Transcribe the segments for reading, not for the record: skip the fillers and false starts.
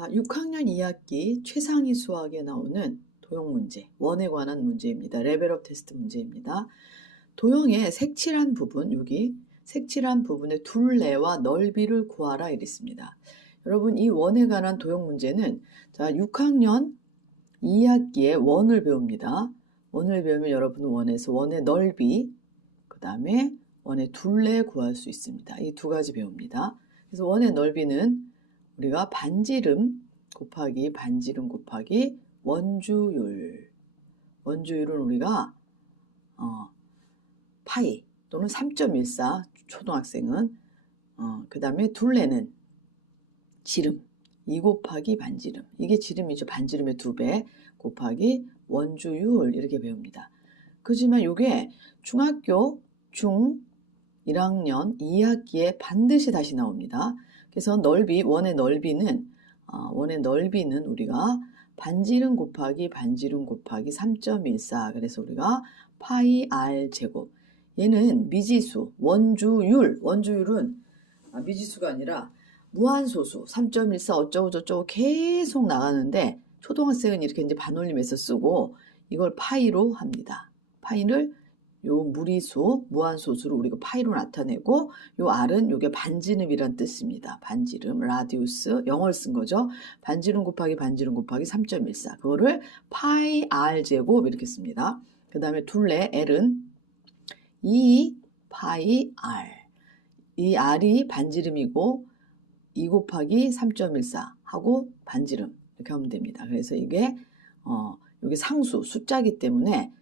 자, 6학년 2학기 최상위 수학에 나오는 도형 문제, 원에 관한 문제입니다. 레벨업 테스트 문제입니다. 도형의 색칠한 부분, 여기 색칠한 부분의 둘레와 넓이를 구하라 이랬습니다. 여러분, 이 원에 관한 도형 문제는 자, 6학년 2학기에 원을 배웁니다. 원을 배우면 여러분은 원에서 원의 넓이, 그 다음에 원의 둘레 구할 수 있습니다. 이 두 가지 배웁니다. 그래서 원의 넓이는 우리가 반지름 곱하기 원주율. 원주율은 우리가 파이 또는 3.14 초등학생은 그 다음에 둘레는 지름 2 곱하기 반지름. 이게 지름이죠. 반지름의 2배 곱하기 원주율 이렇게 배웁니다. 그렇지만 이게 중학교 중 1학년 2학기에 반드시 다시 나옵니다. 그래서 넓이, 원의 넓이는 우리가 반지름 곱하기 3.14. 그래서 우리가 파이 r 제곱. 얘는 미지수, 원주율은 미지수가 아니라 무한소수, 3.14 어쩌고 저쩌고 계속 나가는데 초등학생은 이렇게 이제 반올림해서 쓰고 이걸 파이로 합니다. 파이를 요 무리수, 무한소수로 우리가 파이로 나타내고 요 r은 요게 반지름이란 뜻입니다. 반지름, 라디우스, 영어를 쓴 거죠. 반지름 곱하기 3.14. 그거를 파이 r 제곱 이렇게 씁니다. 그 다음에 둘레 l은 2 파이 r. 이 r이 반지름이고 2 곱하기 3.14 하고 반지름 이렇게 하면 됩니다. 그래서 이게 상수, 숫자기 때문에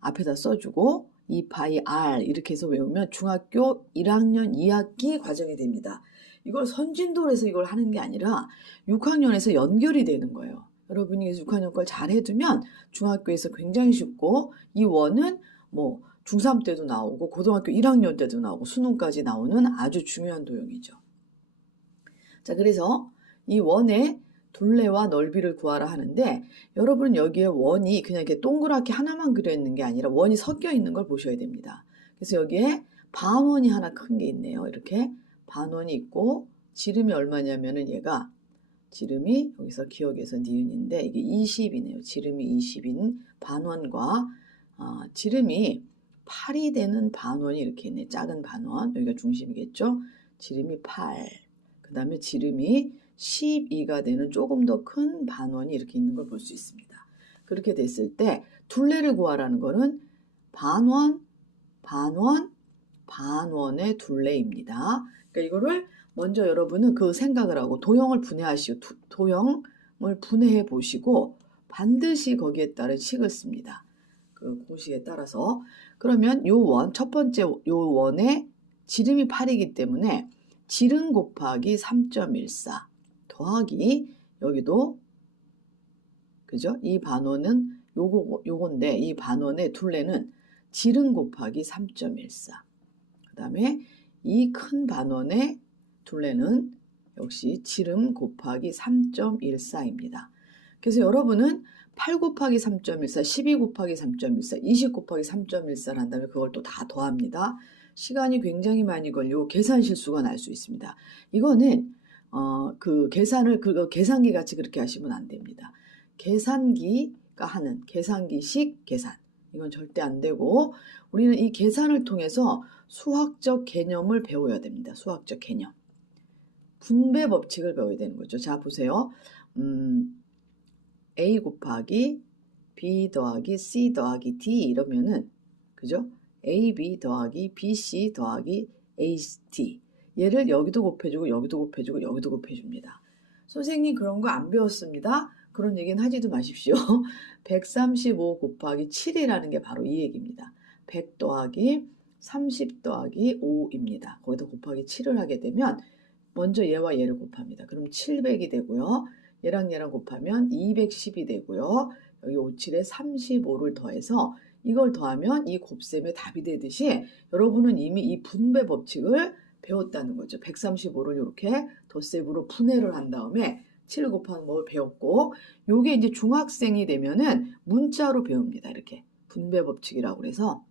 앞에다 써주고 2 파이 r 이렇게 해서 외우면 중학교 1학년 2학기 과정이 됩니다. 이걸 선진도로 해서 이걸 하는 게 아니라 6학년에서 연결이 되는 거예요. 여러분이 6학년 걸 잘 해두면 중학교에서 굉장히 쉽고 이 원은 뭐 중3 때도 나오고 고등학교 1학년 때도 나오고 수능까지 나오는 아주 중요한 도형이죠. 자, 그래서 이 원의 둘레와 넓이를 구하라 하는데 여러분은 여기에 원이 그냥 이렇게 동그랗게 하나만 그려 있는 게 아니라 원이 섞여 있는 걸 보셔야 됩니다. 그래서 여기에 반원이 하나 큰 게 있네요. 이렇게 반원이 있고 지름이 얼마냐면은 얘가 지름이 여기서 기억에서 니은인데 이게 20이네요. 지름이 20인 반원과 지름이 8이 되는 반원이 이렇게 있네. 작은 반원. 여기가 중심이겠죠. 지름이 8. 그 다음에 지름이 12가 되는 조금 더 큰 반원이 이렇게 있는 걸 볼 수 있습니다. 그렇게 됐을 때 둘레를 구하라는 거는 반원의 둘레입니다. 그러니까 이거를 먼저 여러분은 그 생각을 하고 도형을 분해하시고 도형을 분해해 보시고 반드시 거기에 따른 식을 씁니다. 그 공식에 따라서. 그러면 요 원, 첫 번째 요 원의 지름이 8이기 때문에 지름 곱하기 3.14 더하기 여기도 그죠? 이 반원은 요건데 이 반원의 둘레는 지름 곱하기 3.14. 그 다음에 이 큰 반원의 둘레는 역시 지름 곱하기 3.14입니다. 그래서 여러분은 8 곱하기 3.14, 12 곱하기 3.14, 20 곱하기 3.14를 한다면 그걸 또 다 더합니다. 시간이 굉장히 많이 걸리고 계산 실수가 날 수 있습니다. 이거는 그 계산을 계산기 같이 그렇게 하시면 안 됩니다. 계산기가 하는 계산기식 계산. 이건 절대 안 되고 우리는 이 계산을 통해서 수학적 개념을 배워야 됩니다. 수학적 개념. 분배 법칙을 배워야 되는 거죠. 자, 보세요. A 곱하기 B 더하기 C 더하기 D 이러면은 그죠? AB 더하기 BC 더하기 AD. 얘를 여기도 곱해주고 여기도 곱해주고 여기도 곱해줍니다. 선생님 그런 거 안 배웠습니다. 그런 얘기는 하지도 마십시오. 135 곱하기 7이라는 게 바로 이 얘기입니다. 100 더하기 30 더하기 5입니다. 거기다 곱하기 7을 하게 되면 먼저 얘와 얘를 곱합니다. 그럼 700이 되고요. 얘랑 얘랑 곱하면 210이 되고요. 여기 57에 35를 더해서 이걸 더하면 이 곱셈의 답이 되듯이 여러분은 이미 이 분배 법칙을 배웠다는 거죠. 135를 이렇게 덧셈으로 분해를 한 다음에 7 곱하는 법을 배웠고 요게 이제 중학생이 되면은 문자로 배웁니다. 이렇게 분배 법칙이라고 그래서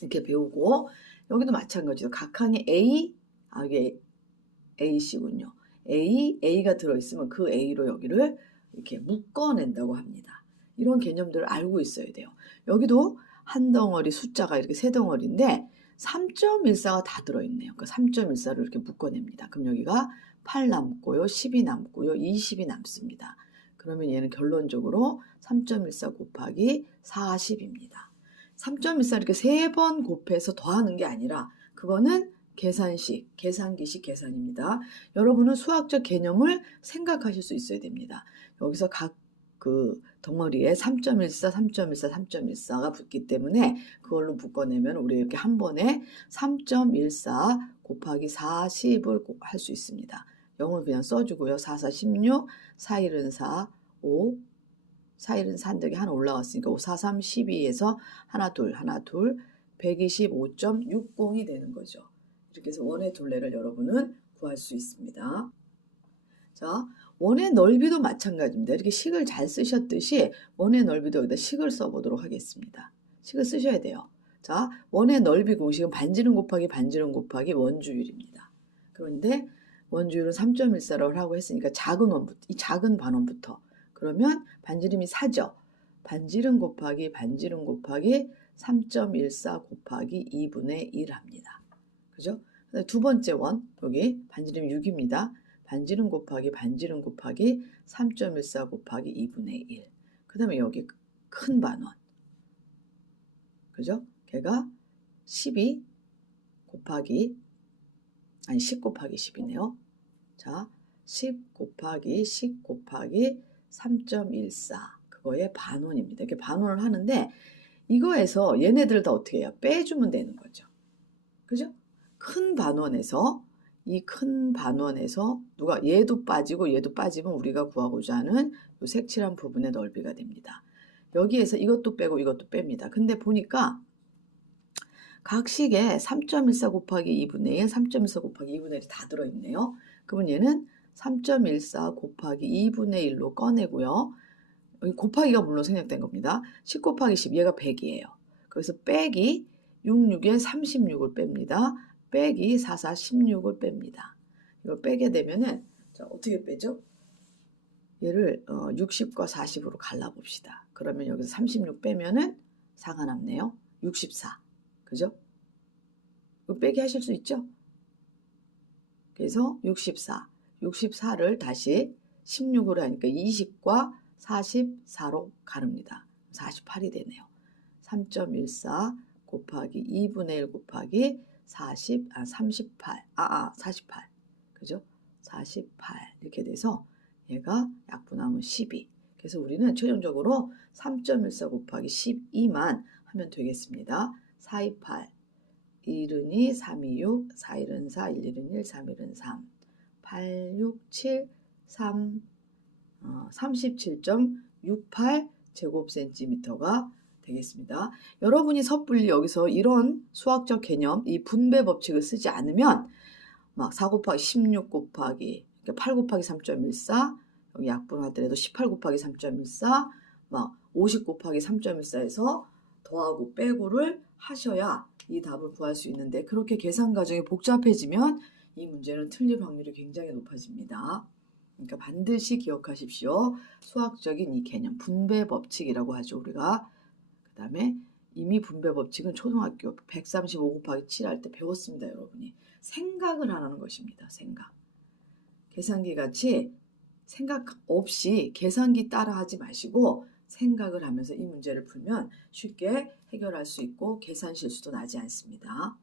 이렇게 배우고 여기도 마찬가지로 각항의 A, 이게 A씨군요. A가 들어있으면 그 A로 여기를 이렇게 묶어낸다고 합니다. 이런 개념들을 알고 있어야 돼요. 여기도 한 덩어리 숫자가 이렇게 세 덩어리인데 3.14가 다 들어있네요. 그러니까 3.14를 이렇게 묶어냅니다. 그럼 여기가 8 남고요, 10이 남고요, 20이 남습니다. 그러면 얘는 결론적으로 3.14 곱하기 40입니다. 3.14 이렇게 3번 곱해서 더하는 게 아니라 그거는 계산식, 계산기식 계산입니다. 여러분은 수학적 개념을 생각하실 수 있어야 됩니다. 여기서 각 그 덩어리에 3.14, 3.14, 3.14가 붙기 때문에 그걸로 묶어내면 우리 이렇게 한 번에 3.14 곱하기 40을 할 수 있습니다. 0을 그냥 써주고요. 4, 4, 16, 4, 1은 4, 5, 4, 1은 4 한덕이 하나 올라갔으니까 5, 4, 3, 12에서 하나, 둘, 125.60이 되는 거죠. 이렇게 해서 원의 둘레를 여러분은 구할 수 있습니다. 자, 원의 넓이도 마찬가지입니다. 이렇게 식을 잘 쓰셨듯이 원의 넓이도 여기다 식을 써보도록 하겠습니다. 식을 쓰셔야 돼요. 자, 원의 넓이 공식은 반지름 곱하기 반지름 곱하기 원주율입니다. 그런데 원주율은 3.14라고 하고 했으니까 작은 원부터, 이 작은 반원부터. 그러면 반지름이 4죠. 반지름 곱하기 반지름 곱하기 3.14 곱하기 2분의 1 합니다. 그죠? 두 번째 원, 여기 반지름이 6입니다. 반지름 곱하기 반지름 곱하기 3.14 곱하기 2분의 1. 그 다음에 여기 큰 반원. 그죠? 걔가 12 곱하기, 아니 10 곱하기 10이네요. 자, 10 곱하기 10 곱하기 3.14. 그거의 반원입니다. 이렇게 반원을 하는데 이거에서 얘네들 다 어떻게 해요? 빼주면 되는 거죠. 그죠? 큰 반원에서 이 큰 반원에서 누가 얘도 빠지고 얘도 빠지면 우리가 구하고자 하는 이 색칠한 부분의 넓이가 됩니다. 여기에서 이것도 빼고 이것도 뺍니다. 근데 보니까 각 식에 3.14 곱하기 2분의 1, 3.14 곱하기 2분의 1이 다 들어있네요. 그러면 얘는 3.14 곱하기 2분의 1로 꺼내고요. 여기 곱하기가 물론 생략된 겁니다. 10 곱하기 10, 얘가 100이에요. 그래서 빼기 66에 36을 뺍니다. 빼기 4, 4, 16을 뺍니다. 이걸 빼게 되면은, 자, 어떻게 빼죠? 얘를 60과 40으로 갈라봅시다. 그러면 여기서 36 빼면은 4가 남네요. 64. 그죠? 이거 빼기 하실 수 있죠? 그래서 64. 64를 다시 16으로 하니까 20과 44로 가릅니다. 48이 되네요. 3.14 곱하기 2분의 1 곱하기 38. 48. 그죠? 48. 이렇게 돼서 얘가 약분하면 12. 그래서 우리는 최종적으로 3.14 곱하기 12만 하면 되겠습니다. 428. 1은 2, 3이 6, 4, 1은 4, 1, 1은 1, 3, 1은 3. 8, 6, 7, 3, 37.68 제곱센티미터가 되겠습니다. 여러분이 섣불리 여기서 이런 수학적 개념, 이 분배 법칙을 쓰지 않으면 막 4 곱하기 16 곱하기 8 곱하기 3.14 여기 약분하더라도 18 곱하기 3.14 막 50 곱하기 3.14에서 더하고 빼고를 하셔야 이 답을 구할 수 있는데 그렇게 계산 과정이 복잡해지면 이 문제는 틀릴 확률이 굉장히 높아집니다. 그러니까 반드시 기억하십시오. 수학적인 이 개념, 분배 법칙이라고 하죠, 우리가. 그 다음에 이미 분배 법칙은 초등학교 135 곱하기 7 할 때 배웠습니다, 여러분이. 생각을 안 하는 것입니다, 생각. 계산기 같이 생각 없이 계산기 따라 하지 마시고 생각을 하면서 이 문제를 풀면 쉽게 해결할 수 있고 계산 실수도 나지 않습니다.